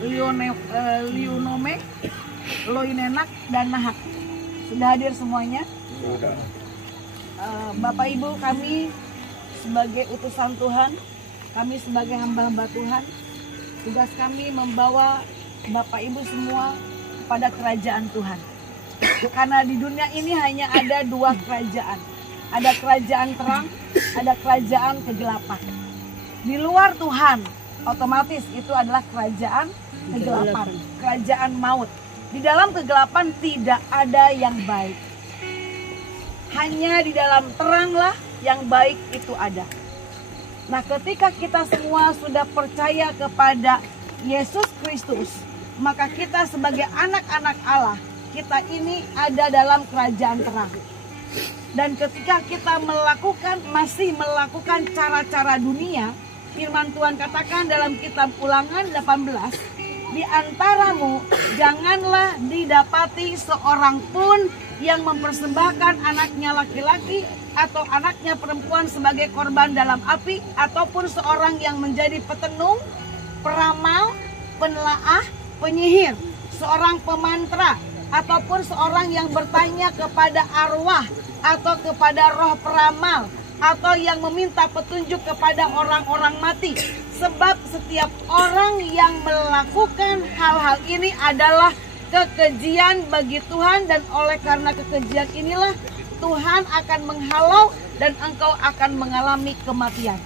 Lionome, Loinenak, dan Nahak. Sudah hadir semuanya? Sudah. Bapak Ibu, kami sebagai utusan Tuhan, kami sebagai hamba-hamba Tuhan, tugas kami membawa Bapak Ibu semua kepada kerajaan Tuhan. Karena di dunia ini hanya ada dua kerajaan. Ada kerajaan terang, ada kerajaan kegelapan. Di luar Tuhan, otomatis itu adalah kerajaan kegelapan, kerajaan maut. Di dalam kegelapan tidak ada yang baik. Hanya di dalam teranglah yang baik itu ada. Nah, ketika kita semua sudah percaya kepada Yesus Kristus, maka kita sebagai anak-anak Allah, kita ini ada dalam kerajaan terang. Dan ketika kita masih melakukan cara-cara dunia, firman Tuhan katakan dalam kitab Ulangan 18, di antaramu janganlah didapati seorang pun yang mempersembahkan anaknya laki-laki atau anaknya perempuan sebagai korban dalam api, ataupun seorang yang menjadi petenung, peramal, penelaah, penyihir, seorang pemantra, ataupun seorang yang bertanya kepada arwah atau kepada roh peramal, atau yang meminta petunjuk kepada orang-orang mati. Sebab setiap orang yang melakukan hal-hal ini adalah kekejian bagi Tuhan, dan oleh karena kekejian inilah Tuhan akan menghalau dan engkau akan mengalami kematian.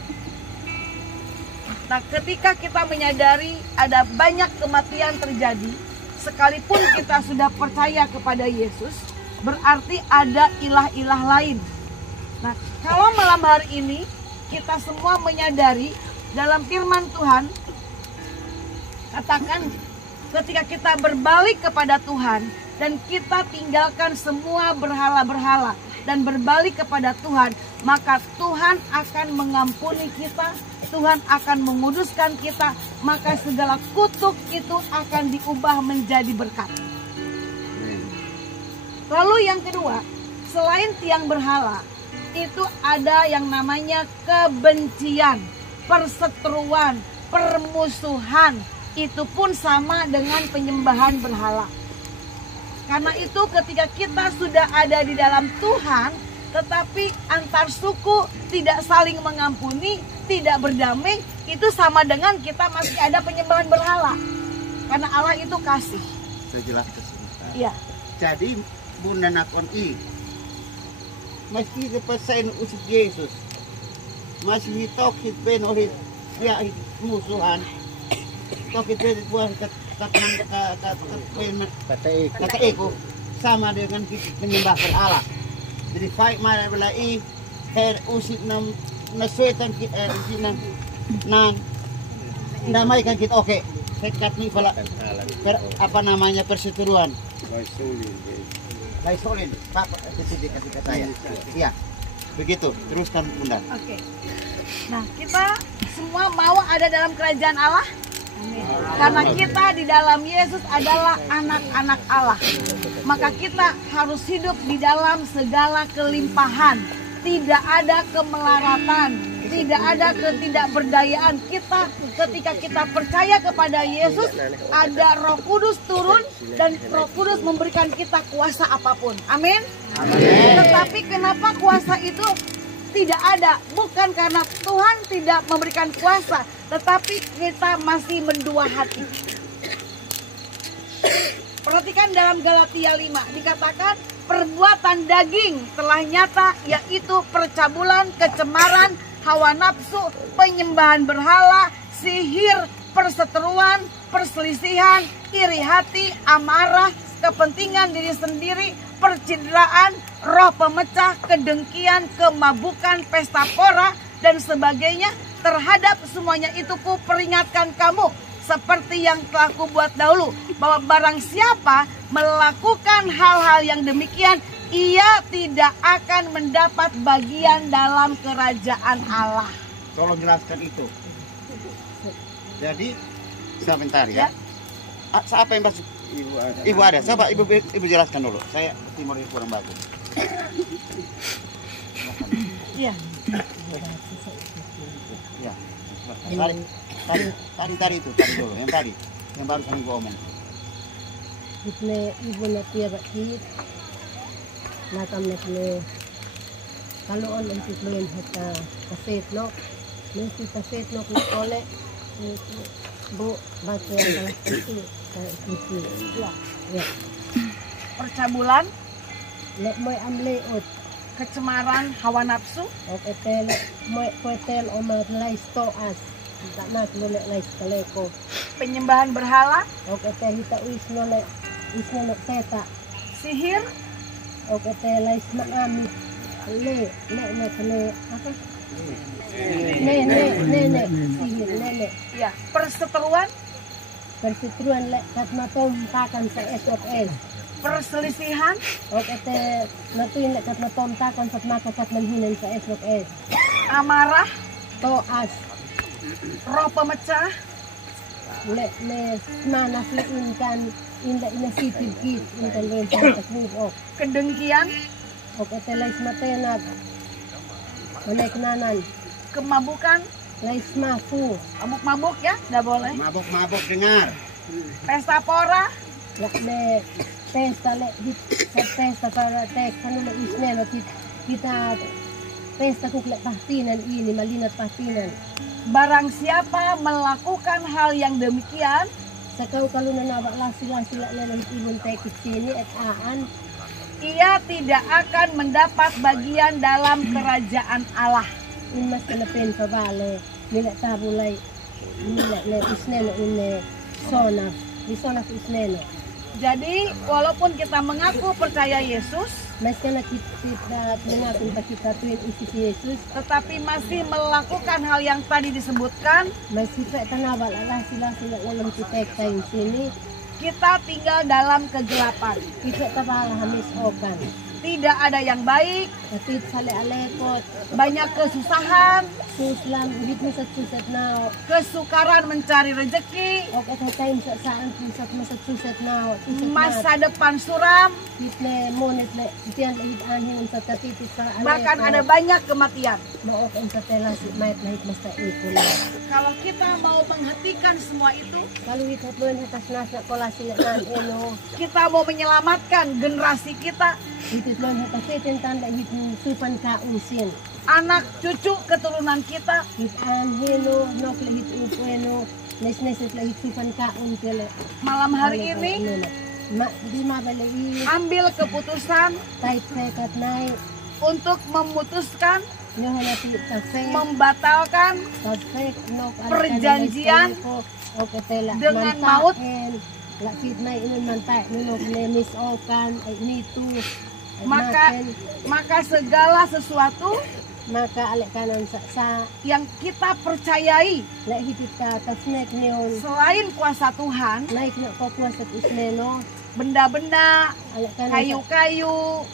Nah, ketika kita menyadari ada banyak kematian terjadi, sekalipun kita sudah percaya kepada Yesus, berarti ada ilah-ilah lain. Nah, kalau malam hari ini kita semua menyadari dalam firman Tuhan, katakan ketika kita berbalik kepada Tuhan dan kita tinggalkan semua berhala-berhala dan berbalik kepada Tuhan, maka Tuhan akan mengampuni kita, Tuhan akan menguduskan kita, maka segala kutuk itu akan diubah menjadi berkat. Lalu yang kedua, selain tiang berhala, itu ada yang namanya kebencian, perseteruan, permusuhan. Itu pun sama dengan penyembahan berhala. Karena itu ketika kita sudah ada di dalam Tuhan, tetapi antar suku tidak saling mengampuni, tidak berdamai, itu sama dengan kita masih ada penyembahan berhala. Karena Allah itu kasih. Saya jelaskan sebentar. Iya. Jadi Bunda Nakon meski kepasain usik Yesus, masih mitokit penohit ya musuhan, tokit buah kata eko sama dengan menyembah berhala. Jadi fight mana belai her usik nasuetan kita nan damaikan kita oke. Sekat nih pala apa namanya perseteruan. Laisolin, Pak, kasih ke saya. Iya, begitu. Teruskan Bunda. Oke. Nah, kita semua mau ada dalam kerajaan Allah. Amin. Karena kita di dalam Yesus adalah anak-anak Allah. Maka kita harus hidup di dalam segala kelimpahan. Tidak ada kemelaratan, tidak ada ketidakberdayaan. Kita ketika kita percaya kepada Yesus, ada Roh Kudus turun dan Roh Kudus memberikan kita kuasa apapun. Amin. Tetapi kenapa kuasa itu tidak ada? Bukan karena Tuhan tidak memberikan kuasa, tetapi kita masih mendua hati. Perhatikan dalam Galatia 5 dikatakan perbuatan daging telah nyata, yaitu percabulan, kecemaran, hawa nafsu, penyembahan berhala, sihir, perseteruan, perselisihan, iri hati, amarah, kepentingan diri sendiri, percideraan, roh pemecah, kedengkian, kemabukan, pesta pora, dan sebagainya. Terhadap semuanya itu ku peringatkan kamu, seperti yang telah kubuat dahulu, bahwa barang siapa melakukan hal-hal yang demikian, ia tidak akan mendapat bagian dalam kerajaan Allah. Tolong jelaskan itu. Jadi sebentar ya. Siapa yang masuk? Ibu ada. Coba ibu jelaskan dulu. Saya timur kurang bagus. Iya. Ya. Tadi itu tadi dulu. Yang tadi. yang barusan gue omong. Itne ibu na tira kit. Nakam na kne. Kaloon ang titloyin hata kaset no. Nisi kaset no kule. Bu baca yang itu. Ya. Percabulan, Lek moy amle ut. kecemaran, hawa nafsu, Oke tel moy kotel omat lais toas. Tak nak boleh lais kaleko. penyembahan berhala, Oke teh hita isno le teta. sihir, Oke teh lais maami. Le kene apa? Nenek sihir nenek. ya, perseteruan, Perseteruan lek kat matom takan sa SOS. perselisihan, Oke teh natuin lek kat matom takan sa makakat manhinan sa SOS. amarah, Toas roh pemecah, lek le manas le inkan inda inasitib kit inkan len sa move off. kedengkian, Oke teh lais matenag. Manek nanan. kemabukan, Lais mafu. mabuk-mabuk ya, nggak boleh. Mabuk-mabuk dengar. Pesta pora, Lek le pesta le hit pesta para tek kanu le isnelo kita pesta kuk lek pahtinan ini malinat pahtinan. barang siapa melakukan hal yang demikian, Sakau kalau nanawak lasi-lasi lek le ibun tek sini et aan ia tidak akan mendapat bagian dalam kerajaan Allah. inmas kena pen pabale nilek tabulai nilek le isnelo une sona di sona isnelo. Jadi walaupun kita mengaku percaya Yesus, Mas kena kita mengaku kita tuin isi Yesus. tetapi masih melakukan hal yang tadi disebutkan, Mas kita tanawal lasi-lasi lek dalam kita kain sini. kita tinggal dalam kegelapan. Kita tabala hamis okan. Tidak ada yang baik, Tapi sale alekot. banyak kesusahan, Suslam hit mo sa susat na. kesukaran mencari rezeki, O at time sa saan pusat mo sa susat na. masa depan suram, Hit le monet le. Itiyan le hit anhin sa tatitit sa alekot. bahkan ada banyak kematian. Maok ang sa tela si mayat lahit mas ta ikula. Kalau kita mau menghentikan semua itu, Kalau hit hatloin hatas nasa kola sila nan eno. kita mau menyelamatkan generasi kita, Hit hatloin hatas itintan le hit supan ka unsin. anak cucu keturunan kita, Hit anhino nok le hit upueno. Nes-nesit le hit supan ka untele. malam hari ini Di mabalai ambil keputusan tight sekat naik untuk memutuskan, nyoh nati kafe membatalkan kafe nok Perjanjian oke tela dengan maut. lakit na inun mantai nunok lemis okan ay nitu maka segala sesuatu maka alek kanan sa yang kita percayai lek hitit ka tasnek neon selain kuasa Tuhan, naik na kokwa sa isneno benda-benda, alek kanan kayu-kayu,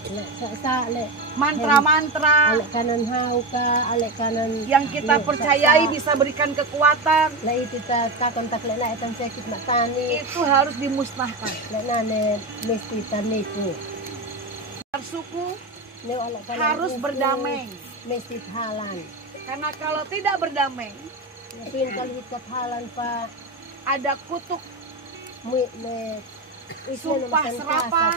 sa lek mantra-mantra alek kanan hau ka alek kanan yang kita percayai bisa berikan kekuatan, lek hitit ka kontak lek na itang sakit matani itu harus dimusnahkan. lek na ne mesti taniku Suku neo alek kanan harus upo, berdamai, mesti halan karena kalau tidak berdamai, napin kalihikat halan pa ada kutuk, muy ne Sumpah serapah.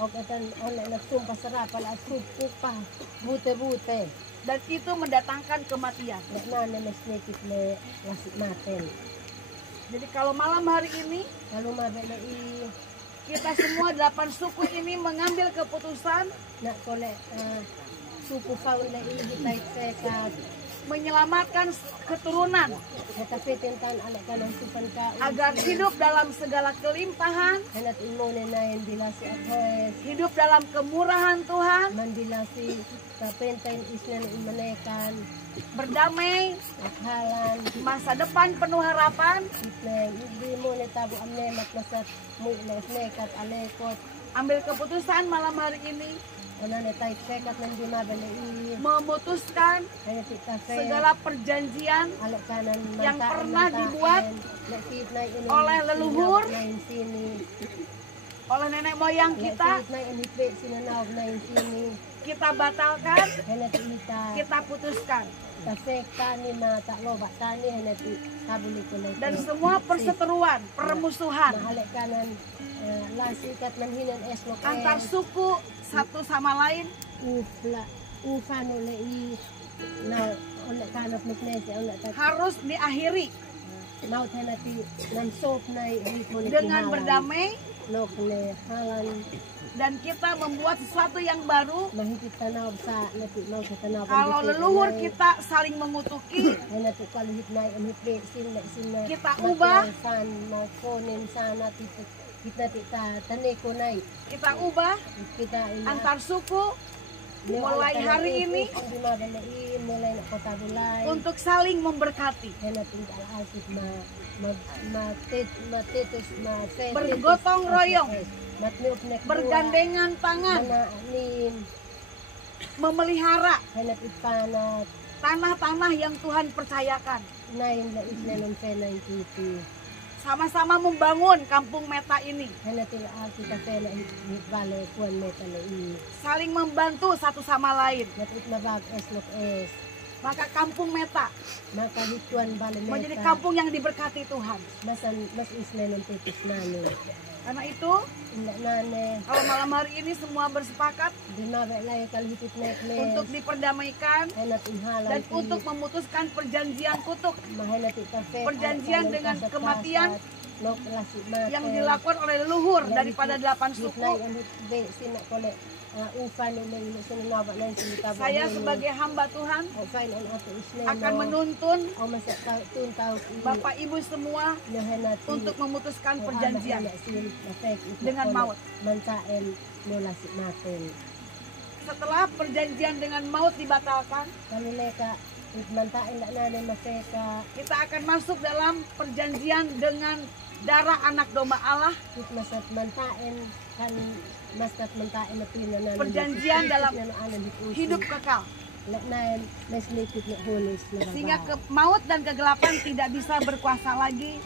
oke tan oleh na sumpah serapah la sumpah pa bute-bute dan itu mendatangkan kematian. lek na ne mesnekit le lasik maten Jadi kalau malam hari ini kalau mabele i kita semua 8 suku ini mengambil keputusan nak kole suku faul le i hitai sekat menyelamatkan keturunan tapi tentan alek kanan supan ka agar hidup dalam segala kelimpahan, hanat imone na yang dilasi akoes hidup dalam kemurahan Tuhan, mandilasi kapentain isnan imanekan berdamai, at halan masa depan penuh harapan. Neng, hindi mo na tabo ang nemat na sa nekat alekot. Ambil keputusan malam hari ini Ano na tayo sekat ng di mabali. memutuskan Kaya si kafe. segala perjanjian Alok kanan yang pernah dibuat oleh leluhur, na yung sini. oleh nenek moyang kita Nakit na inhipre sinanawag na yung sini. kita batalkan, Henati ita kita putuskan. tasekani na takloba tani henati kabuli kulay. Dan semua perseteruan, permusuhan Mahalek kanan lasikat manhinan eslok antar suku satu sama lain ufan oleh na oleh kanap nuknese oleh tak harus diakhiri naut henati nan sop na ritmo dengan berdamai, lokne halan dan kita membuat sesuatu yang baru. mahigit tanaw sa nati mau sa tanaw Kalau leluhur kita saling mengutuki, henati kalihit na amhipe sin Kita ubah. san makonen sana titik kita tani ko na kita ubah kita antar suku mulai hari ini mulai na kota bulay untuk saling memberkati, henati al-asif matitus bergotong royong, matniupnek bergandengan tangan, manaanin memelihara henati panat tanah-tanah yang Tuhan percayakan. nain la islanong penay titi Sama-sama membangun kampung Meta ini, henati al-asif kapela hitbale kuan meta na saling membantu satu sama lain. natit mabag eslok es Maka kampung Meta maka hituan bale menjadi meta kampung yang diberkati Tuhan. mas islanong titis nani Karena itu, inda nane kalau malam hari ini semua bersepakat di mabe lay kalhitit nekles untuk diperdamaikan henati halan dan untuk memutuskan perjanjian kutuk mahenati kafe perjanjian dengan kematian yang dilakukan dilakukan oleh leluhur daripada 8 suku. Saya sebagai hamba Tuhan akan menuntun Bapak Ibu semua untuk memutuskan perjanjian dengan maut. Setelah perjanjian dengan maut dibatalkan, kita akan masuk dalam perjanjian dengan darah anak domba Allah. Perjanjian dalam hidup kekal, sehingga maut dan kegelapan tidak bisa berkuasa lagi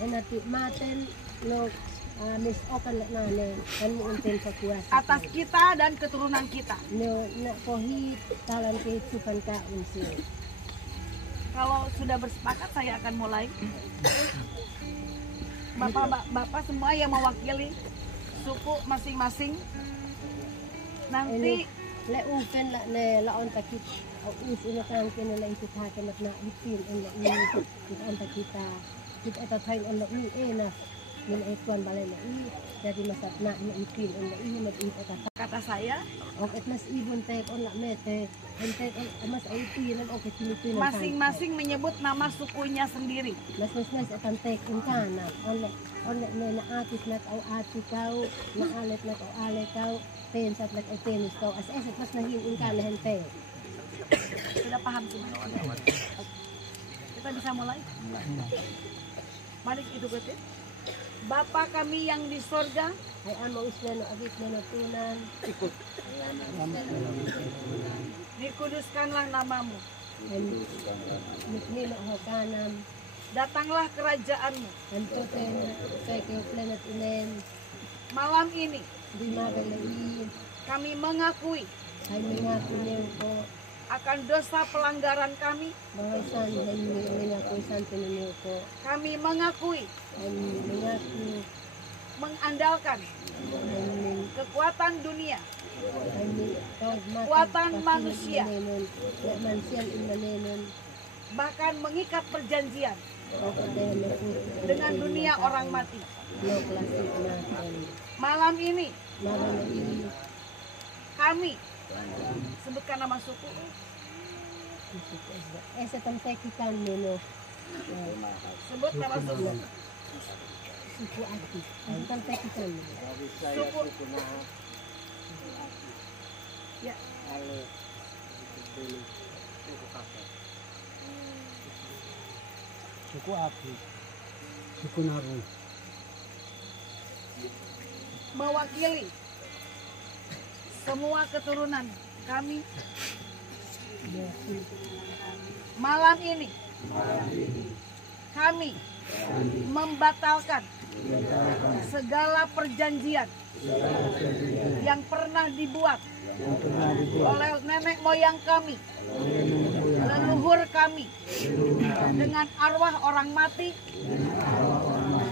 atas kita dan keturunan kita. Kalau sudah bersepakat, saya akan mulai. Bapak semua yang mewakili suku masing-masing nanti kata saya masing-masing menyebut nama sukunya sendiri. Sudah paham semua? Kita bisa mulai? Balik itu betul. Bapa kami yang di sorga, dikuduskanlah namamu, datanglah kerajaanmu. Malam ini kami mengakui akan dosa pelanggaran kami. Kami mengakui mengandalkan kekuatan dunia, kekuatan manusia, bahkan mengikat perjanjian dengan dunia orang mati. Malam ini kami sebutkan nama suku. Sebut nama suku. Suku Ati. Suku. Ya. Suku Ati. Suku Naru. Mewakili semua keturunan kami. Malam ini kami membatalkan segala perjanjian yang pernah dibuat oleh nenek moyang kami, leluhur kami, dengan arwah orang mati,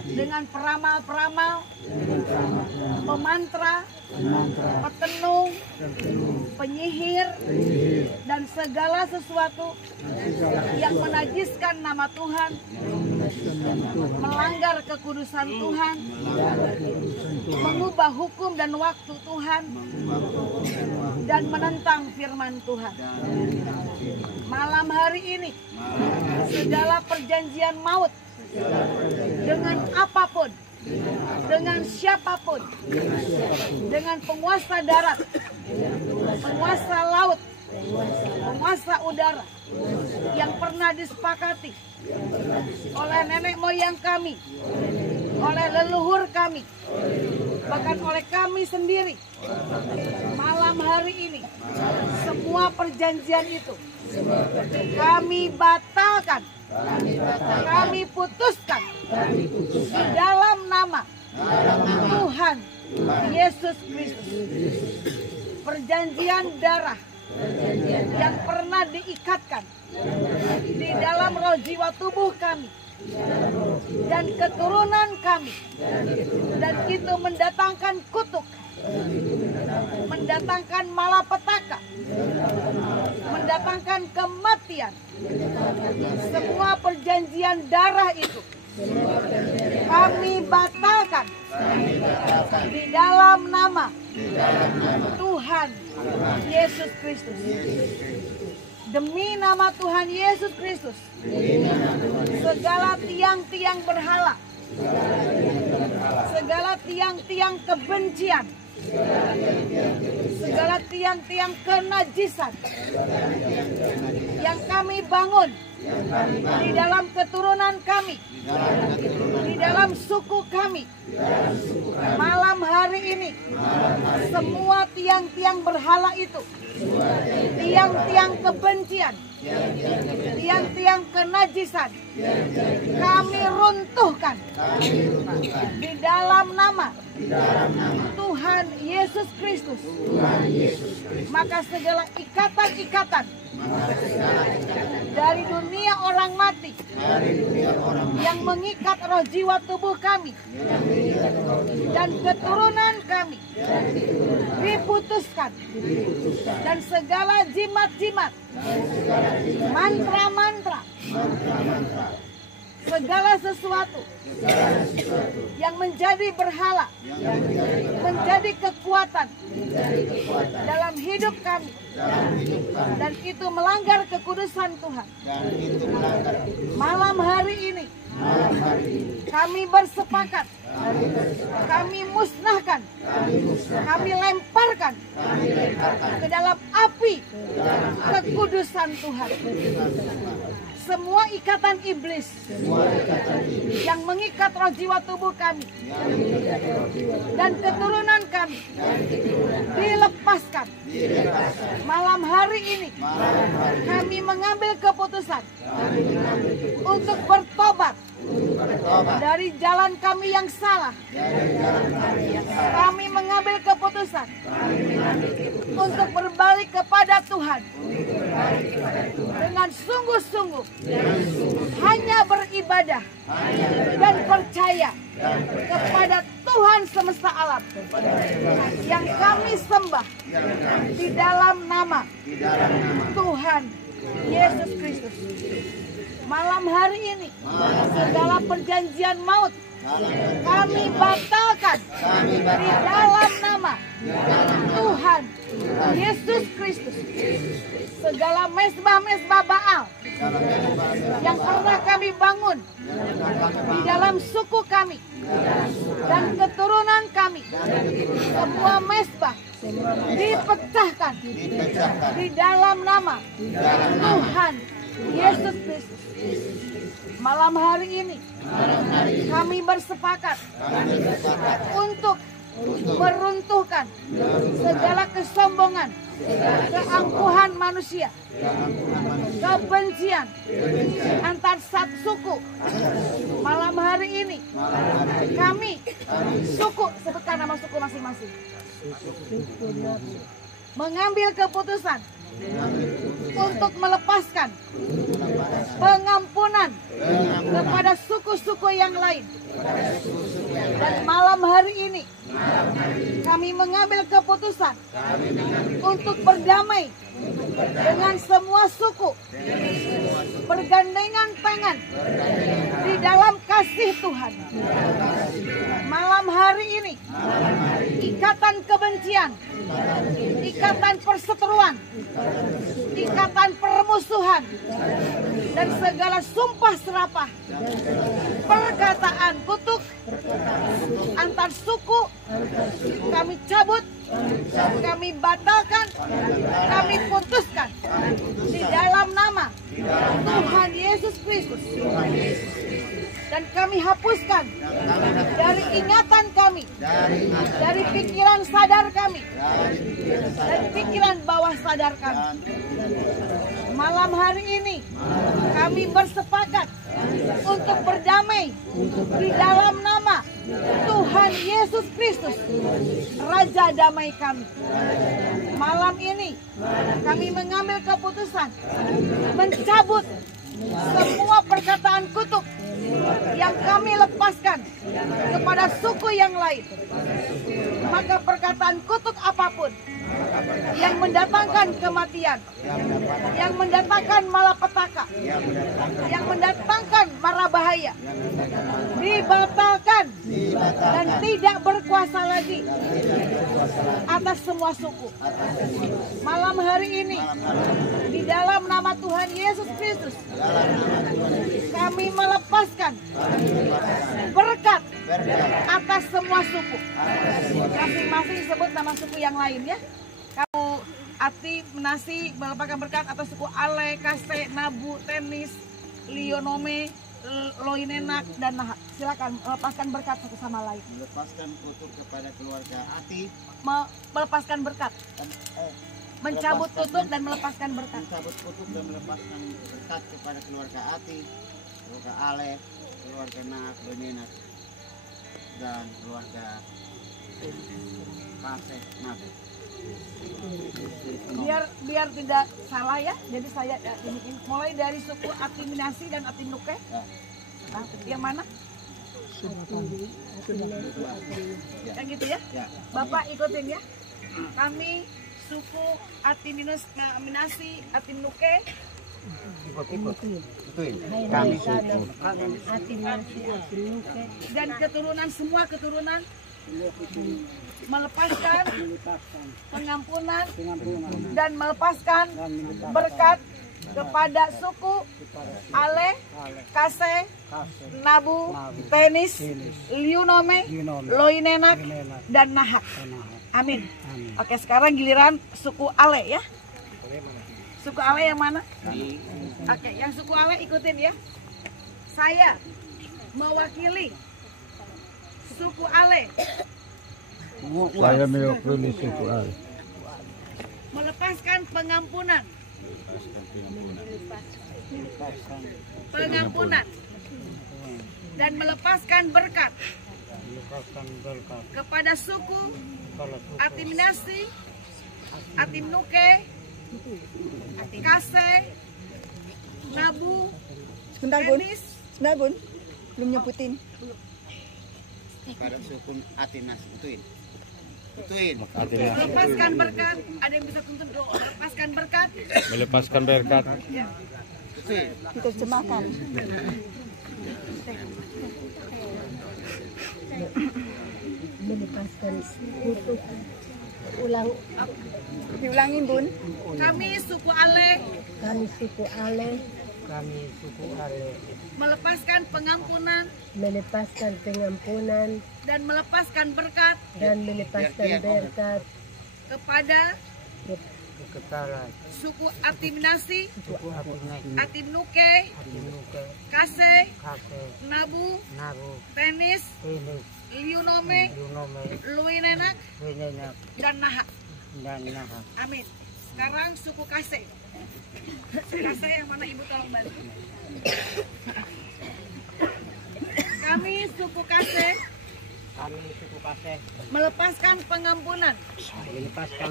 dengan peramal-peramal, pemantra, petenung, penyihir, dan segala sesuatu yang menajiskan nama Tuhan, melanggar kekudusan Tuhan, mengubah hukum dan waktu Tuhan, dan menentang firman Tuhan. Malam hari ini, segala perjanjian maut dengan apapun, dengan siapapun, dengan penguasa darat, penguasa laut, penguasa udara yang pernah disepakati oleh nenek moyang kami, oleh leluhur kami, bahkan oleh kami sendiri. Malam hari ini, semua perjanjian itu kami batalkan, kami putuskan di dalam nama Tuhan Yesus Kristus. Perjanjian darah yang pernah diikatkan di dalam roh jiwa tubuh kami dan keturunan kami, dan itu mendatangkan kutuk, mendatangkan malapetaka, mendatangkan kematian. Semua perjanjian darah itu kami batalkan di dalam nama Tuhan Yesus Kristus. Demi nama Tuhan Yesus Kristus, segala tiang-tiang berhala, segala tiang-tiang kebencian, segala tiang-tiang kenajisan yang kami bangun di dalam keturunan kami, di dalam suku kami, malam hari ini, semua tiang-tiang berhala itu, tiang-tiang kebencian, tiang-tiang kenajisan, kami runtuhkan di dalam nama Tuhan Yesus Kristus. Maka segala ikatan-ikatan dari dunia orang mati yang mengikat roh jiwa tubuh kami dan keturunan kami diputuskan, dan segala jimat-jimat, mantra-mantra, segala sesuatu yang menjadi berhala, menjadi kekuatan dalam hidup kami, dan itu melanggar kekudusan Tuhan. Malam hari ini kami bersepakat, kami musnahkan, kami lemparkan ke dalam api kekudusan Tuhan semua ikatan iblis yang mengikat roh jiwa tubuh kami dan keturunan kami dilepaskan. Malam hari ini kami mengambil keputusan untuk bertobat dari jalan kami yang salah. Kami mengambil keputusan untuk berbalik kepada Tuhan dengan sungguh-sungguh, hanya beribadah dan percaya kepada Tuhan semesta alam yang kami sembah di dalam nama Tuhan Yesus Kristus. Malam hari ini segala perjanjian maut kami batalkan di dalam nama Tuhan Yesus Kristus. Segala mesbah-mesbah Baal yang pernah kami bangun di dalam suku kami dan keturunan kami, semua mesbah dipecahkan di dalam nama Tuhan Yesus Kristus. Malam hari ini kami bersepakat untuk meruntuhkan segala kesombongan, keangkuhan manusia, kebencian antar satu suku. Malam hari ini kami suku, sebutkan nama suku masing-masing. mengambil keputusan untuk melepaskan pengampunan kepada suku-suku yang lain. Dan malam hari ini kami mengambil keputusan untuk berdamai dengan semua suku, bergandengan tangan di dalam kasih Tuhan. Malam hari ini ikatan kebencian, ikatan perseteruan, ikatan permusuhan, dan segala sumpah serapah, perkataan kutuk antar suku kami cabut, kami batalkan, kami putuskan di dalam nama Tuhan Yesus Kristus. Dan kami hapuskan dari ingatan kami, dari pikiran sadar kami, dan pikiran bawah sadar kami. Malam hari ini kami bersepakat untuk berdamai di dalam nama Tuhan Yesus Kristus, Raja damai kami. Malam ini kami mengambil keputusan mencabut semua perkataan kutuk yang kami lepaskan kepada suku yang lain. Maka perkataan kutuk apapun yang mendatangkan kematian, yang mendatangkan malapetaka, yang mendatangkan mara bahaya, dibatalkan dan tidak berkuasa lagi atas semua suku. Malam hari ini di dalam nama Tuhan Yesus Kristus kami melepaskan berkat atas semua suku. Masing-masing sebut nama suku yang lain ya. Kamu Ati Menasi melepaskan berkat atas suku Ale, Kase, Nabu, Tenis, Lionome, Loinenak, dan Nahak. Silakan melepaskan berkat satu sama lain. Melepaskan kutuk kepada keluarga Ati. Melepaskan berkat. Mencabut kutuk dan melepaskan berkat. Mencabut kutuk dan melepaskan berkat kepada keluarga Ati, keluarga Ale, keluarga Nahak, Loinenak, dan keluarga Kase, Nabu. Biar tidak salah ya. Jadi saya mulai dari suku Atiminasi dan Atinuke. Nah, yang mana? Yang gitu ya? Bapak ikutin ya. Kami suku Atiminasi, Atinuke. Kami dan keturunan, semua keturunan melepaskan pengampunan dan melepaskan berkat kepada suku Ale, Kase, Nabu, Tenis, Liunome, Loinenak, dan Nahak. Amin. Oke, sekarang giliran suku Ale ya. Suku Ale yang mana? Oke, yang suku Ale ikutin ya. Saya mewakili suku Ale. Saya mewakili suku Ale. Melepaskan pengampunan. Dan melepaskan berkat kepada suku Atiminasi, Atinuke, Kase, Nabu, Tenis. Sebentar Bun, belum nyebutin. pada suku Atinas ituin. Melepaskan berkat. Ada yang bisa tuntut doa. Melepaskan berkat. Melepaskan berkat. Ya. Ituin. Diterjemahkan. Melepaskan kutuk. Ulang. Diulangin Bun. Kami suku Ale. Kami suku Ale. Melepaskan pengampunan Melepaskan pengampunan dan melepaskan berkat dan melepaskan berkat kepada suku Atiminasi, Atinuke, Kase, Nabu, Tenis, Liunome, Luinenak, dan Nahak. Amin. Sekarang suku Kase. Kase yang mana ibu tolong balik. Kami suku Kase Kami suku Kasih melepaskan pengampunan melepaskan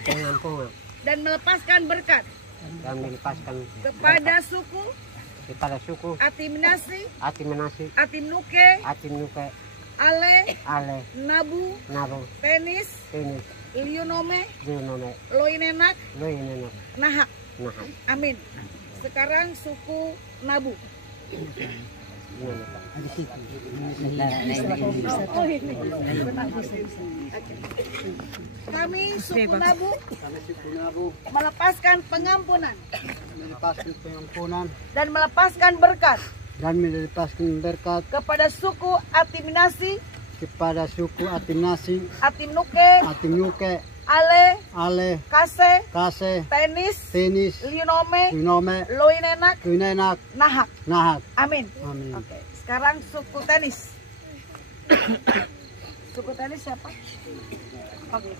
pengampunan dan melepaskan berkat dan melepaskan kepada suku kepada suku Atiminasi, Atiminasi, Atimnuke, Atinuke, Ale, Ale, Nabu, Nabu, Tenis, Tenis, Lionome, Junome, Loinenak, Loinenok, Nahak. Nahan. Amin. Sekarang suku Nabu. Kami suku Nabu Kami suku Nabu melepaskan pengampunan melepaskan pengampunan dan melepaskan berkat dan melepaskan berkat kepada suku Atiminasi, kepada suku Atimnasi, Atimnuke, Atinuke, Ale, Ale, Kase, Kase, Tenis, Tenis, Lionome, Junome, Loinenak, Kunenak, Nahak. Nahak. Amin. Amin. Oke, sekarang suku Tenis. Suku Tenis siapa? Oke.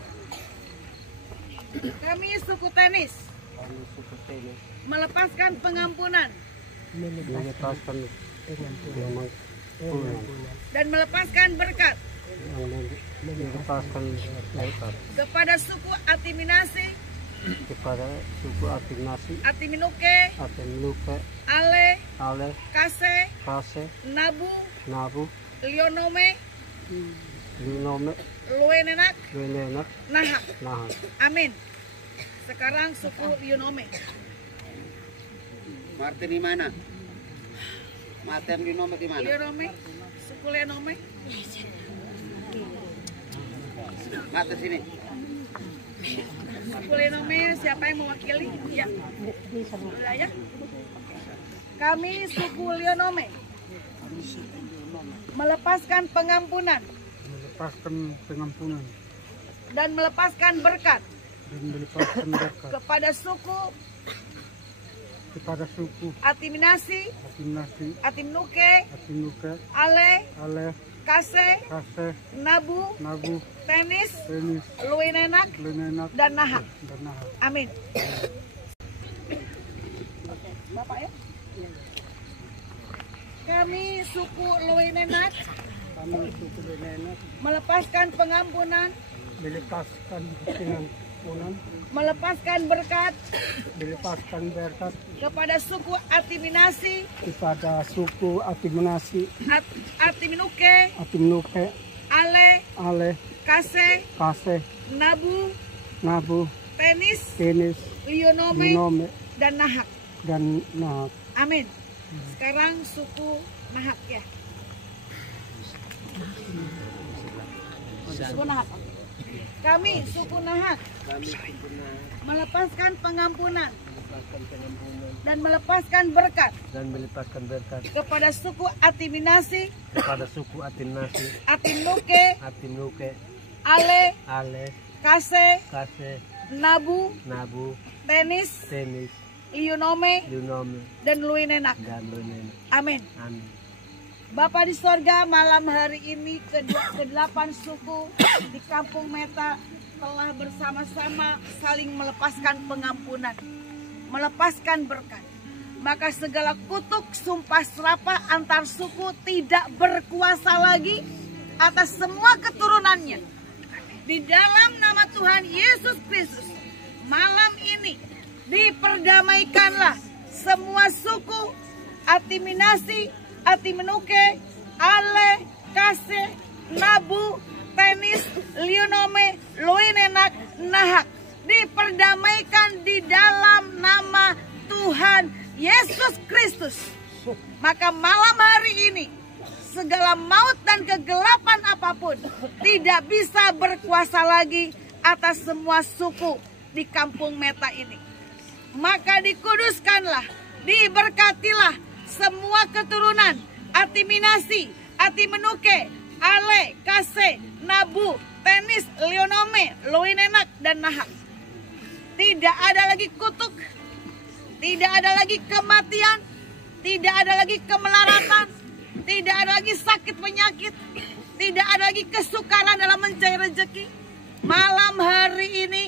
Kami suku Tenis Kami suku Tenis melepaskan pengampunan melepaskan pengampunan dan melepaskan berkat melepaskan berkat kepada suku Atiminasi, kepada suku Atimnasi, Atiminuke, Atimluke, Ale, Ale, Kase, Kase, Nabu, Nabu, Lionome, Lunome, Loenenak, Lunenak, Nahak. Nahan. Amin. Sekarang suku Lionome. Martin di mana? Martin di nomor di mana? Lionome, suku Lionome. Martin sini. Suku Lionome siapa yang mewakili? Ya. Udah ya. Kami suku Lionome melepaskan pengampunan Melepaskan pengampunan dan melepaskan berkat dan melepaskan berkat kepada suku kepada suku Atiminasi, Atimnasi, Atimnuke, Atinuke, Ale, Ale, Kase, Kase, Nabu, Nabu, Tenis, Tenis, Luinenak, Lunenak, dan Nahak. dan Nahan. Amin. Bapak ya. Kami suku Luinenak Kami suku Lunenak melepaskan pengampunan, melepaskan pengampunan, melepaskan berkat melepaskan berkat kepada suku Atiminasi, kepada suku Atimnasi, Atiminuke, Atimnuke, Ale, Ale, Kase, Kase, Nabu, Nabu, Tenis, Tenis, Lionome, Lunome, dan Nahak. dan Nahat. Amin. Sekarang suku Nahak ya. Suku Nahak. Kami suku Nahak melepaskan pengampunan dan melepaskan berkat Dan melepaskan berkat kepada suku Atiminasi, kepada suku Atimnasi, Atimnuke, Atimnuke, Ale, Ale, Kase, Kase, Nabu, Nabu, Tenis, Tenis, Lionome, Lunome, dan Luinenak. dan Lunenak. Amin. Amin. Bapa di sorga, malam hari ini ke-8 suku di Kampung Meta telah bersama-sama saling melepaskan pengampunan, melepaskan berkat. Maka segala kutuk, sumpah serapah antar suku tidak berkuasa lagi atas semua keturunannya. Di dalam nama Tuhan Yesus Kristus, malam ini diperdamaikanlah semua suku Atiminasi, Atimenuke, Ale, Kase, Nabu, Tenis, Lionome, Loinenak, Nahak. Diperdamaikan di dalam nama Tuhan Yesus Kristus. Maka malam hari ini segala maut dan kegelapan apapun tidak bisa berkuasa lagi atas semua suku di Kampung Meta ini. Maka dikuduskanlah, diberkatilah semua keturunan Atiminasi, Atimenuke, Ale, Kase, Nabu, Tenis, Lionome, Loinenak, dan Nahak. Tidak ada lagi kutuk, tidak ada lagi kematian, tidak ada lagi kemelaratan, tidak ada lagi sakit penyakit, tidak ada lagi kesukaran dalam mencari rezeki. Malam hari ini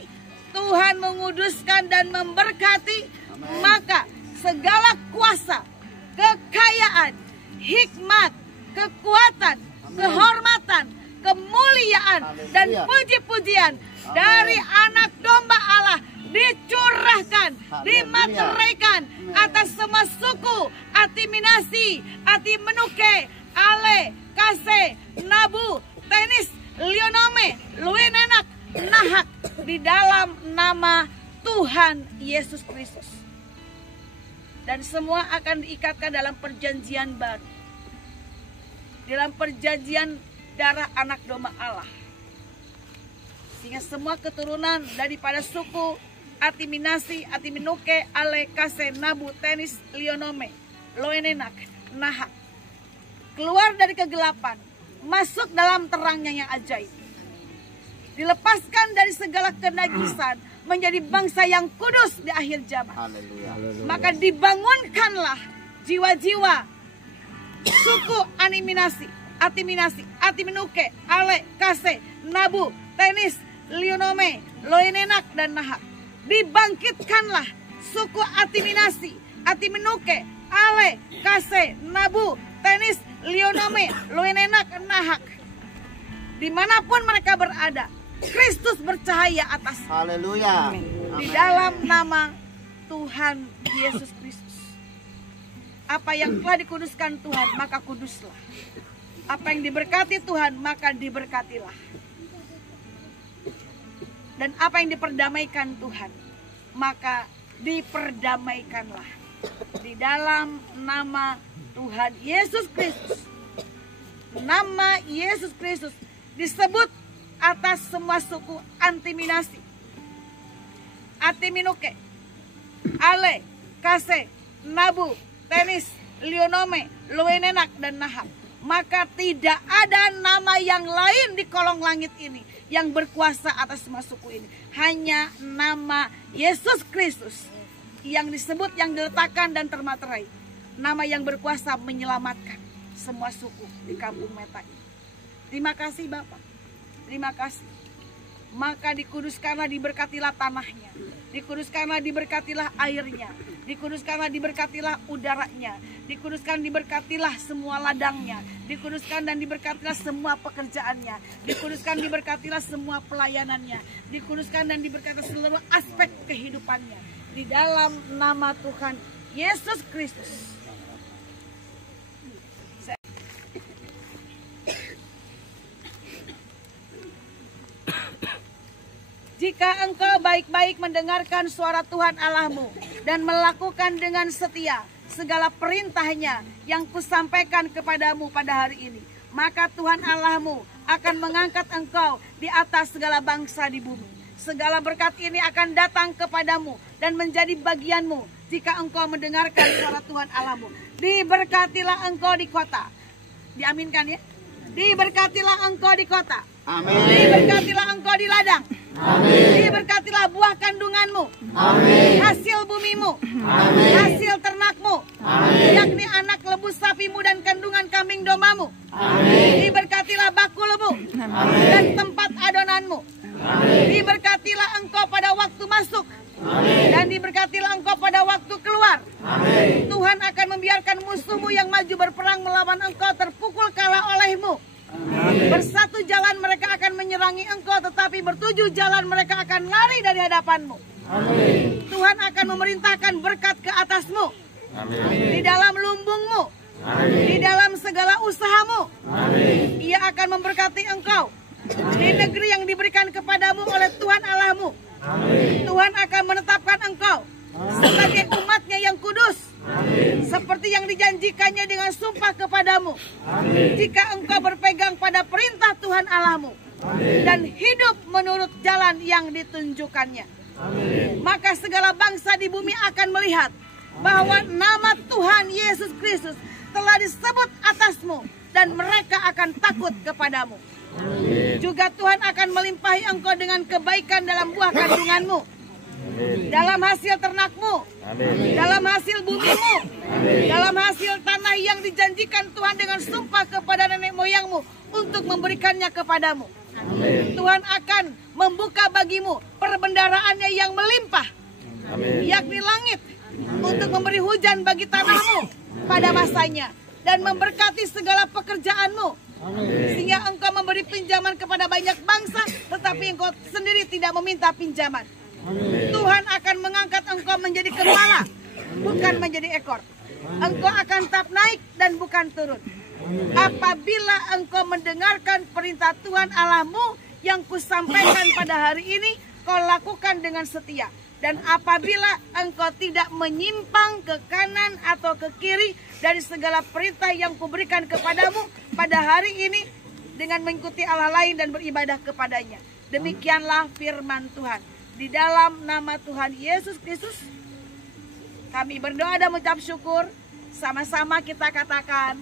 Tuhan menguduskan dan memberkati, maka segala kuasa, kekayaan, hikmat, kekuatan, kehormatan, kemuliaan dan puji-pujian dari anak domba Allah dicurahkan, dimateraikan atas semua suku, Atiminasi, Atimenuke, Ale, Kase, Nabu, Tenis, Lionome, Luenenak, Nahak, di dalam nama Tuhan Yesus Kristus. Dan semua akan diikatkan dalam perjanjian baru, dalam perjanjian darah anak domba Allah. Sehingga semua keturunan daripada suku Atiminasi, Atimenuke, Ale, Kase, Nabu, Tenis, Lionome, Loenenak, Nahak keluar dari kegelapan, masuk dalam terangnya yang ajaib. Dilepaskan dari segala kenajisan, menjadi bangsa yang kudus di akhir zaman. Haleluya. Maka dibangunkanlah jiwa-jiwa suku Atiminasi, Atimenuke, Ale, Kase, Nabu, Tenis, Lionome, Loenenak, dan Nahak. Dibangkitkanlah suku Atiminasi, Atimenuke, Ale, Kase, Nabu, Tenis, Lionome, Loenenak, Nahak. Dimanapun mereka berada, Kristus bercahaya atas Haleluya. di dalam nama Tuhan Yesus Kristus. Apa yang telah dikuduskan Tuhan, maka kuduslah. Apa yang diberkati Tuhan, maka diberkatilah. Dan apa yang diperdamaikan Tuhan, maka diperdamaikanlah. Di dalam nama Tuhan Yesus Kristus. Nama Yesus Kristus disebut atas semua suku Atiminasi, Atimenuke, Ale, Kase, Nabu, Tenis, Lionome, Loenenak, dan Nahak. Maka tidak ada nama yang lain di kolong langit ini yang berkuasa atas semua suku ini. Hanya nama Yesus Kristus yang disebut, yang diletakkan dan termaterai. Nama yang berkuasa menyelamatkan semua suku di kampung Meta ini. Terima kasih Bapak. Terima kasih. Maka dikuduskanlah, diberkatilah tanahnya. Dikuduskanlah, diberkatilah airnya. Dikuduskanlah, diberkatilah udaranya. Dikuduskan, diberkatilah semua ladangnya. Dikuduskan dan diberkatilah semua pekerjaannya. Dikuduskan, diberkatilah semua pelayanannya. Dikuduskan dan diberkatilah seluruh aspek kehidupannya. Di dalam nama Tuhan Yesus Kristus. Jika engkau baik-baik mendengarkan suara Tuhan Allahmu dan melakukan dengan setia segala perintahnya yang kusampaikan kepadamu pada hari ini, maka Tuhan Allahmu akan mengangkat engkau di atas segala bangsa di bumi. Segala berkat ini akan datang kepadamu dan menjadi bagianmu jika engkau mendengarkan suara Tuhan Allahmu. Diberkatilah engkau di kota. Diaminkan ya. Diberkatilah engkau di kota. Amin. Diberkatilah engkau di ladang. Amin. Diberkatilah buah kandunganmu. Amin. Hasil bumimu. Amin. Hasil ternakmu. Amin. Yakni anak lembu sapimu dan kandungan kambing dombamu. Amin. Diberkatilah bakulmu. Amin. Dan tempat adonanmu. Amin. Diberkatilah engkau pada waktu masuk. Amin. Dan diberkatilah engkau pada waktu keluar. Amin. Tuhan akan membiarkan musuhmu yang maju berperang melawan engkau terpukul kalah olehmu. Amin. Bersatu jalan mereka akan menyerangi engkau, tetapi bertujuh jalan mereka akan lari dari hadapanmu. Amin. Tuhan akan memerintahkan berkat ke atasmu. Amin. Di dalam lumbungmu. Amin. Di dalam segala usahamu. Amin. Ia akan memberkati engkau. Di negeri yang diberikan kepadamu oleh Tuhan Allahmu. Amin. Tuhan akan menetapkan engkau sebagai umatnya yang kudus. Amin. Seperti yang dijanjikannya dengan sumpah kepadamu. Amin. Jika engkau berpegang pada perintah Tuhan Allahmu. Amin. Dan hidup menurut jalan yang ditunjukkannya. Amin. Maka segala bangsa di bumi akan melihat bahwa nama Tuhan Yesus Kristus telah disebut atasmu. Dan mereka akan takut kepadamu. Amin. Juga Tuhan akan melimpahi engkau dengan kebaikan dalam buah kandunganmu. Amin. Dalam hasil ternakmu. Amin. Dalam hasil bumimu. Dalam hasil tanah yang dijanjikan Tuhan dengan sumpah kepada nenek moyangmu untuk memberikannya kepadamu. Amin. Tuhan akan membuka bagimu perbendaraannya yang melimpah. Amin. Yakni langit. Untuk memberi hujan bagi tanahmu pada masanya. Dan memberkati segala pekerjaanmu. Amin. Sehingga engkau memberi pinjaman kepada banyak bangsa, tetapi engkau sendiri tidak meminta pinjaman. Tuhan akan mengangkat engkau menjadi kepala, bukan menjadi ekor. Engkau akan tetap naik dan bukan turun. Apabila engkau mendengarkan perintah Tuhan Allahmu yang kusampaikan pada hari ini, kau lakukan dengan setia. Dan apabila engkau tidak menyimpang ke kanan atau ke kiri dari segala perintah yang kuberikan kepadamu pada hari ini dengan mengikuti Allah lain dan beribadah kepadanya. Demikianlah firman Tuhan. Di dalam nama Tuhan Yesus Kristus kami berdoa dan mengucap syukur. Sama-sama kita katakan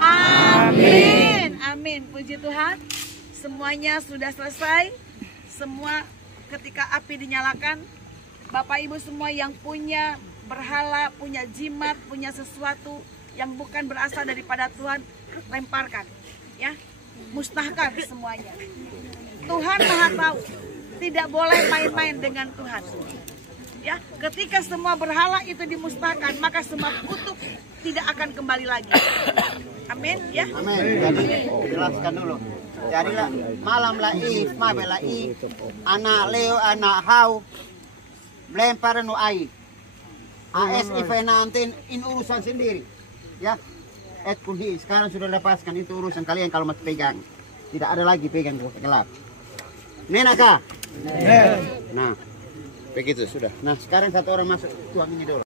amin. Amin. Puji Tuhan. Semuanya sudah selesai. Semua ketika api dinyalakan, Bapak Ibu semua yang punya berhala, punya jimat, punya sesuatu yang bukan berasal daripada Tuhan, lemparkan, ya, musnahkan semuanya. Tuhan Maha tahu, tidak boleh main-main dengan Tuhan. Ya, ketika semua berhala itu dimusnahkan, maka semua kutuk tidak akan kembali lagi. Amin, ya. Amin. Jadi jelaskan dulu. Jadilah malam lai, mabe lai, anak Leo, anak Hau, lempar no ai. AS nanti in urusan sendiri. Ya. Kunhi sekarang sudah lepaskan, itu urusan kalian kalau masih pegang. Tidak ada lagi pegang gelap. Nenaka. Nah, begitu sudah. Nah, sekarang satu orang masuk tuang ini dulu.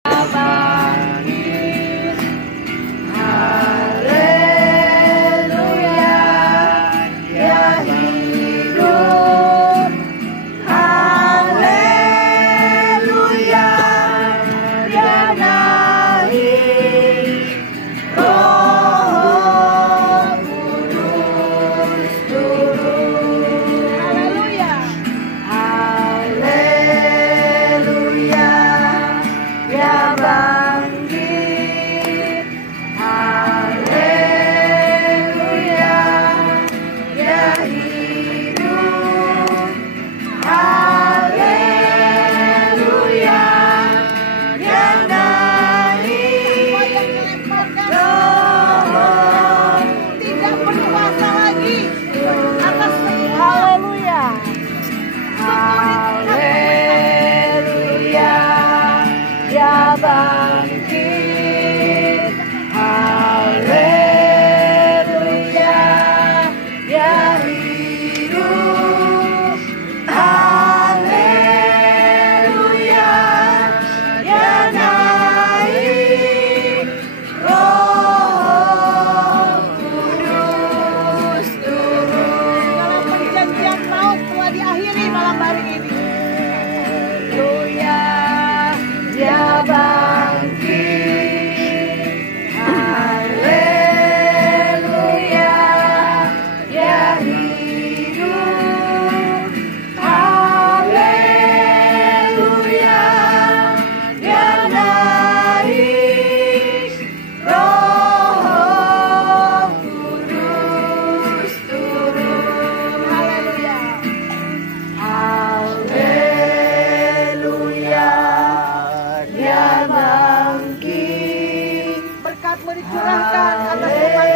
Dicurahkan atas umat.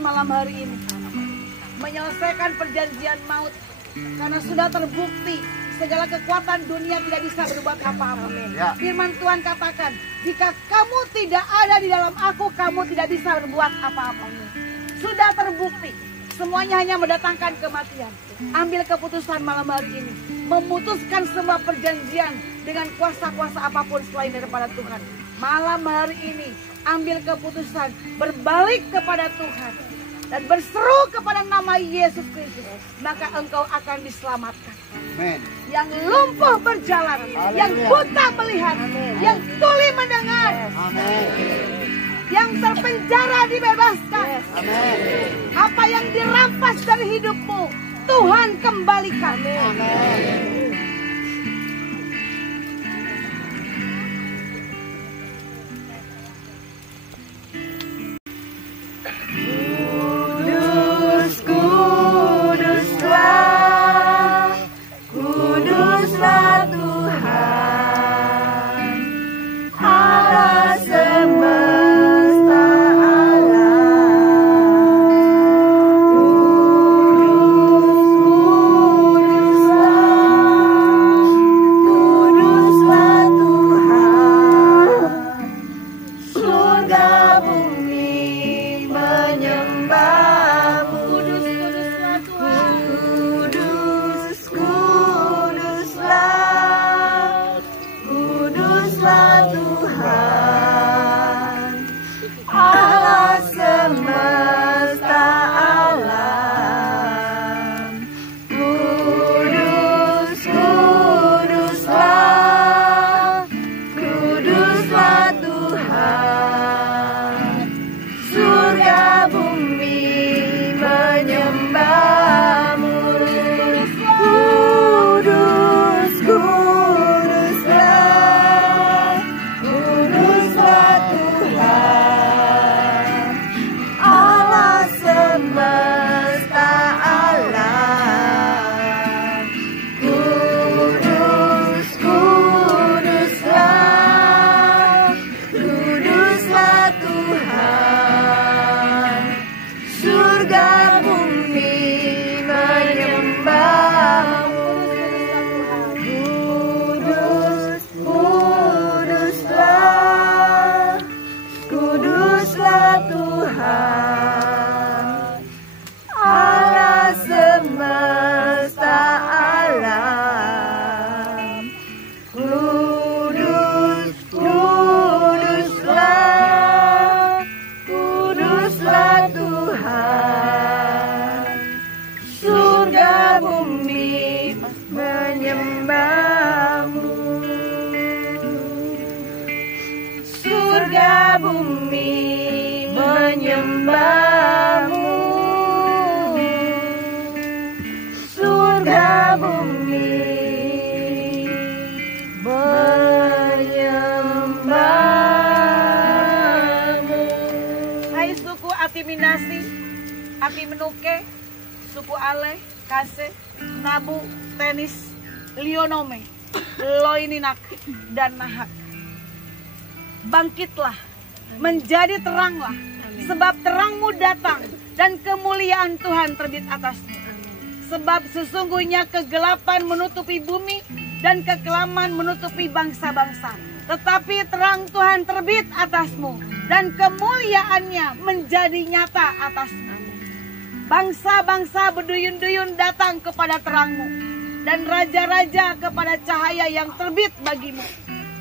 malam hari ini. Menyelesaikan perjanjian maut. Karena sudah terbukti segala kekuatan dunia tidak bisa berbuat apa-apa. Ya. Firman Tuhan katakan, jika kamu tidak ada di dalam aku, kamu tidak bisa berbuat apa-apa. Sudah terbukti. Semuanya hanya mendatangkan kematian. Ambil keputusan malam hari ini. Memutuskan semua perjanjian dengan kuasa-kuasa apapun selain daripada Tuhan. Malam hari ini ambil keputusan. Berbalik kepada Tuhan. Dan berseru kepada nama Yesus Kristus. Maka engkau akan diselamatkan. Amin. Yang lumpuh berjalan. Yang buta melihat. Yang tuli mendengar. Amin. Yang terpenjara dibebaskan. Amin. Apa yang dirampas dari hidupmu, Tuhan kembalikan. Amin. Kudus, kuduslah, kuduslah Tuhan, Allah semesta alam. Kuduslah Tuhan, surga bumi menyembahmu. Kuduslah Tuhan. Kudus, kuduslah, kuduslah Tuhan, Allah semesta alam. Kudus, kuduslah, kuduslah Tuhan, surga bumi menyembahmu. Kudus, kuduslah, kuduslah Tuhan, Allah semesta alam. Kudus, kuduslah, kuduslah Tuhan, surga bumi menyembahmu. Kudus, kuduslah, kuduslah Tuhan, Allah semesta alam. Kudus, kuduslah, kuduslah Tuhan, surga bumi menyembahmu. Surga bumi menyembahmu. Surga bumi menyembahmu. Hai suku Atiminasi, Atimenuke, suku Ale, Kase, Nabu, Tenis, Lionome, Loininak, dan Nahak. Bangkitlah, menjadi teranglah, sebab terangmu datang dan kemuliaan Tuhan terbit atasmu. Sebab sesungguhnya kegelapan menutupi bumi dan kekelaman menutupi bangsa-bangsa. Tetapi terang Tuhan terbit atasmu dan kemuliaannya menjadi nyata atasmu. Bangsa-bangsa berduyun-duyun datang kepada terangmu dan raja-raja kepada cahaya yang terbit bagimu.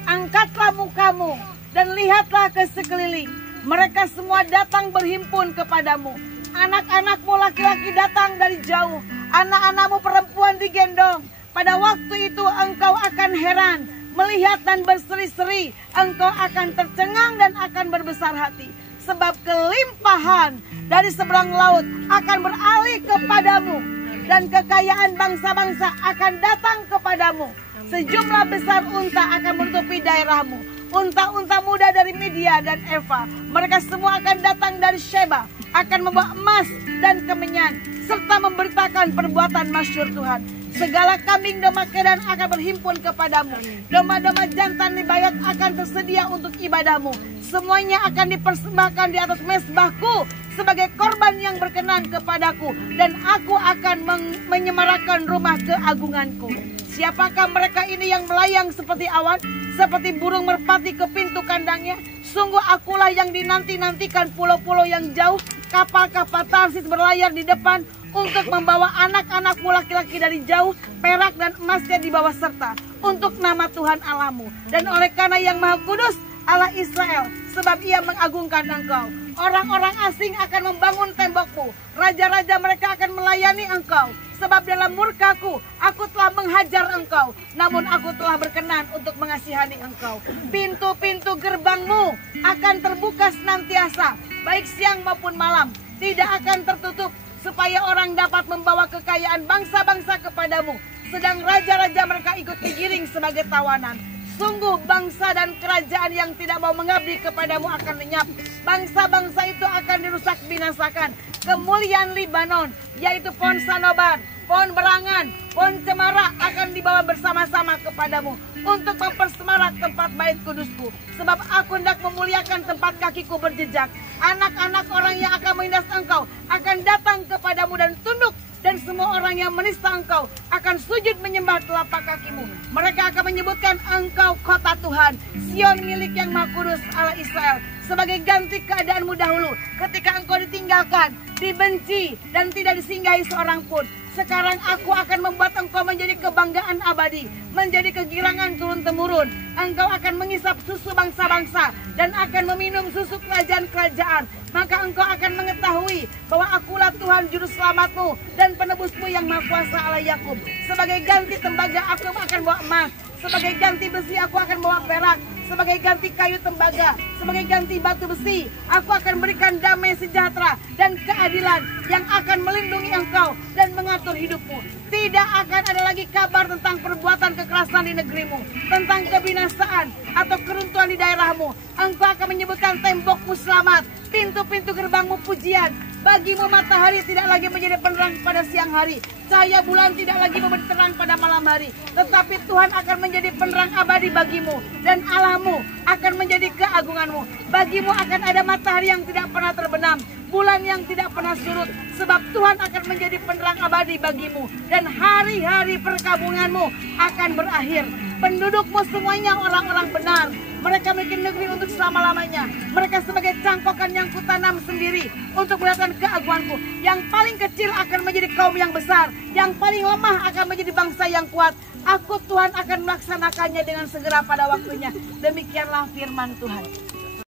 Angkatlah mukamu dan lihatlah ke sekeliling. Mereka semua datang berhimpun kepadamu. Anak-anakmu laki-laki datang dari jauh. Anak-anakmu perempuan digendong. Pada waktu itu engkau akan heran, melihat dan berseri-seri. Engkau akan tercengang dan akan berbesar hati. Sebab kelimpahan dari seberang laut akan beralih kepadamu. Dan kekayaan bangsa-bangsa akan datang kepadamu. Sejumlah besar unta akan menutupi daerahmu. Unta-unta muda dari Media dan Eva. Mereka semua akan datang dari Sheba. Akan membawa emas dan kemenyan. Serta memberitakan perbuatan masyhur Tuhan. Segala kambing domba kedan akan berhimpun kepadamu. Domba-domba jantan dibayat akan tersedia untuk ibadahmu. Semuanya akan dipersembahkan di atas mezbahku sebagai korban yang berkenan kepadaku. Dan aku akan menyemarakan rumah keagunganku. Siapakah mereka ini yang melayang seperti awan, seperti burung merpati ke pintu kandangnya? Sungguh akulah yang dinanti-nantikan pulau-pulau yang jauh. Kapal-kapal Tarsis berlayar di depan untuk membawa anak-anakmu laki-laki dari jauh, perak dan emasnya dibawa serta untuk nama Tuhan Allahmu. Dan oleh karena yang Maha Kudus Allah Israel, sebab ia mengagungkan engkau. Orang-orang asing akan membangun tembokmu, raja-raja mereka akan melayani engkau. Sebab dalam murkaku, aku telah menghajar engkau, namun aku telah berkenan untuk mengasihani engkau. Pintu-pintu gerbangmu akan terbuka senantiasa, baik siang maupun malam, tidak akan tertutup, supaya orang dapat membawa kekayaan bangsa-bangsa kepadamu, sedang raja-raja mereka ikut digiring sebagai tawanan. Sungguh bangsa dan kerajaan yang tidak mau mengabdi kepadamu akan lenyap. Bangsa-bangsa itu akan dirusak binasakan. Kemuliaan Libanon, yaitu pohon sanobar, pohon berangan, pohon cemara akan dibawa bersama-sama kepadamu untuk mempersemarak tempat bait kudusku. Sebab aku hendak memuliakan tempat kakiku berjejak. Anak-anak orang yang akan menindas engkau akan datang kepadamu dan tunduk. Dan semua orang yang menista engkau akan sujud menyembah telapak kakimu. Mereka akan menyebutkan engkau kota Tuhan, Sion milik yang Maha Kudus Allah Israel, sebagai ganti keadaanmu dahulu ketika engkau ditinggalkan, dibenci dan tidak disinggahi seorang pun. Sekarang aku akan membuat engkau menjadi kebanggaan abadi, menjadi kegirangan turun-temurun. Engkau akan mengisap susu bangsa-bangsa dan akan meminum susu kerajaan-kerajaan. Maka engkau akan mengetahui bahwa akulah Tuhan juru selamatmu dan penebusmu yang Maha Kuasa Allah Yakub. Sebagai ganti tembaga aku akan bawa emas, sebagai ganti besi aku akan bawa perak, sebagai ganti kayu tembaga, sebagai ganti batu besi aku akan berikan damai sejahtera dan keadilan yang akan melindungi engkau dan mengatur hidupmu. Tidak akan ada lagi kabar tentang perbuatan kekerasan di negerimu, tentang kebinasaan atau keruntuhan di daerahmu. Engkau akan menyebutkan tembokmu selamat, pintu-pintu gerbangmu pujian. Bagimu matahari tidak lagi menjadi penerang pada siang hari, cahaya bulan tidak lagi memberi terang pada malam hari. Tetapi Tuhan akan menjadi penerang abadi bagimu, dan Allahmu akan menjadi keagunganmu. Bagimu akan ada matahari yang tidak pernah terbenam, bulan yang tidak pernah surut, sebab Tuhan akan menjadi penerang abadi bagimu, dan hari-hari perkabunganmu akan berakhir. Pendudukmu semuanya orang-orang benar. Mereka bikin negeri untuk selama-lamanya. Mereka sebagai cangkokan yang kutanam sendiri untuk melihatkan keagunganku. Yang paling kecil akan menjadi kaum yang besar, yang paling lemah akan menjadi bangsa yang kuat. Aku Tuhan akan melaksanakannya dengan segera pada waktunya. Demikianlah firman Tuhan.